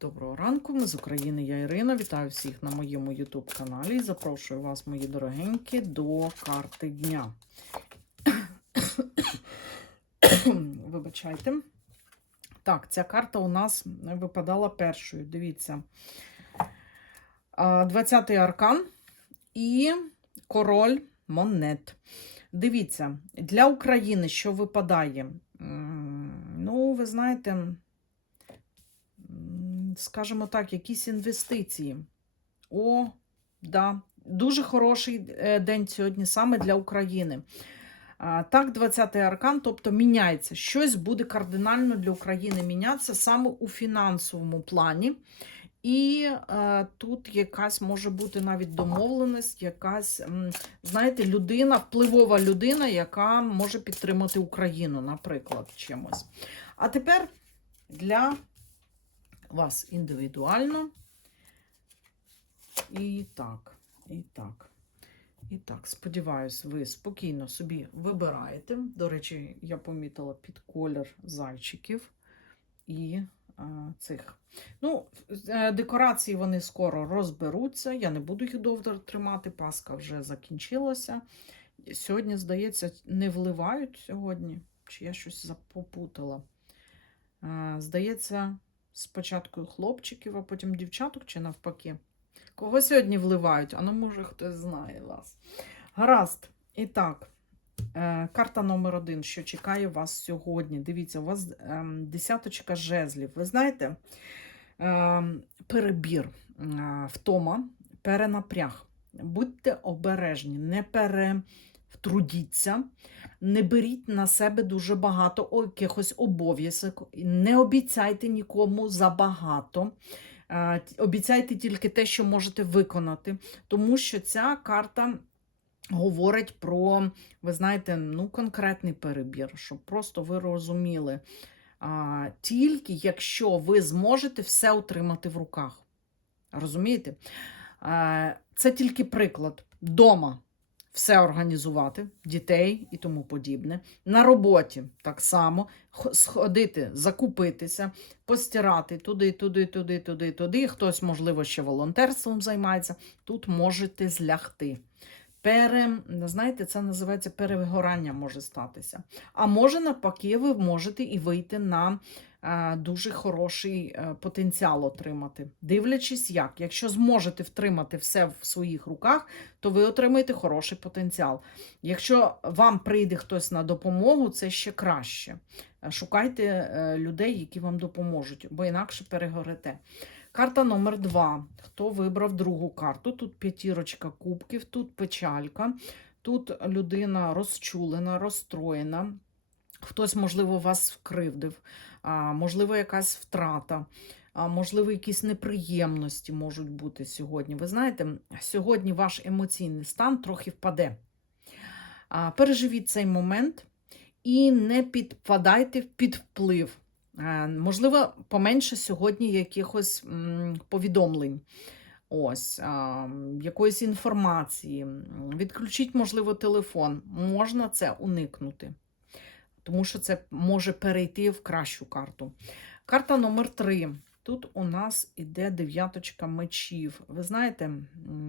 Доброго ранку, ми з України, я Ірина. Вітаю всіх на моєму YouTube каналі. Запрошую вас, мої дорогенькі, до карти дня. Вибачайте. Так, ця карта у нас випадала першою. Дивіться. 20-й аркан і король монет. Дивіться, для України що випадає? Ну, ви знаєте, скажімо так, якісь інвестиції. О, да. Дуже хороший е, день сьогодні саме для України. Так, 20-й аркан, тобто міняється. Щось буде кардинально для України мінятися саме у фінансовому плані. І е, тут якась може бути навіть домовленість, якась, знаєте, людина, впливова людина, яка може підтримати Україну, наприклад, чимось. А тепер для вас індивідуально. І так, і так. І так, сподіваюсь, ви спокійно собі вибираєте. До речі, я помітила під колір зайчиків і а, цих. Ну, е, декорації вони скоро розберуться. Я не буду їх довго тримати. Паска вже закінчилася. Сьогодні, здається, не вливають сьогодні. Чи я щось запопутала? Е, Здається, спочатку хлопчиків, а потім дівчаток, чи навпаки. Кого сьогодні вливають? А ну, може, хтось знає вас. Гаразд. І так, е, карта номер один, що чекає вас сьогодні. Дивіться, у вас ем, десяточка жезлів. Ви знаєте, ем, перебір, е, втома, перенапряг. Будьте обережні, не перетрудіться, не беріть на себе дуже багато якихось обов'язок, не обіцяйте нікому забагато. Е, Обіцяйте тільки те, що можете виконати, тому що ця карта говорить про, ви знаєте, ну, конкретний перебір, щоб просто ви розуміли. А, тільки якщо ви зможете все отримати в руках. Розумієте? А, це тільки приклад. Дома все організувати, дітей і тому подібне. На роботі так само сходити, закупитися, постирати туди, туди, туди, туди, туди. Хтось, можливо, ще волонтерством займається. Тут можете злягти. Пере, знаєте, це називається перевигорання може статися. А може, навпаки, ви можете і вийти на дуже хороший е, потенціал отримати. Дивлячись, як. Якщо зможете втримати все в своїх руках, то ви отримаєте хороший потенціал. Якщо вам прийде хтось на допомогу, це ще краще. Е, Шукайте е, людей, які вам допоможуть, бо інакше перегорите. Карта номер два. Хто вибрав другу карту? Тут п'ятірочка кубків, тут печалька, тут людина розчулена, розстроєна. Хтось, можливо, вас вкривдив, можливо, якась втрата, можливо, якісь неприємності можуть бути сьогодні. Ви знаєте, сьогодні ваш емоційний стан трохи впаде. Переживіть цей момент і не підпадайте під вплив. Можливо, поменше сьогодні якихось повідомлень, ось, якоїсь інформації. Відключіть, можливо, телефон. Можна це уникнути, тому що це може перейти в кращу карту. Карта номер 3. Тут у нас іде дев'яточка мечів. Ви знаєте,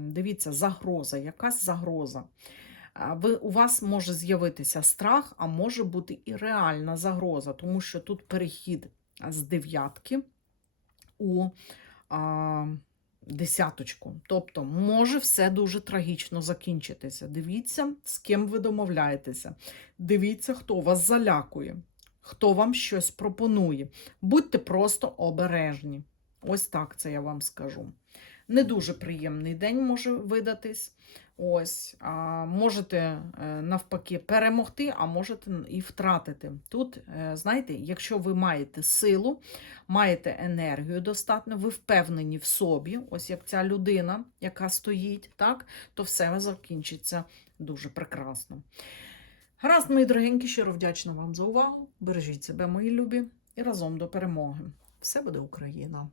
дивіться, загроза, якась загроза. Ви, у вас може з'явитися страх, а може бути і реальна загроза, тому що тут перехід з дев'ятки у а, десяточку. Тобто може все дуже трагічно закінчитися. Дивіться, з ким ви домовляєтеся. Дивіться, хто вас залякує, хто вам щось пропонує. Будьте просто обережні. Ось так це я вам скажу. Не дуже приємний день може видатись. Ось, можете е, навпаки перемогти, а можете і втратити. Тут, е, знаєте, якщо ви маєте силу, маєте енергію достатньо, ви впевнені в собі, ось як ця людина, яка стоїть, так, то все закінчиться дуже прекрасно. Гаразд, мої дорогенькі, щиро вдячна вам за увагу. Бережіть себе, мої любі, і разом до перемоги. Все буде Україна!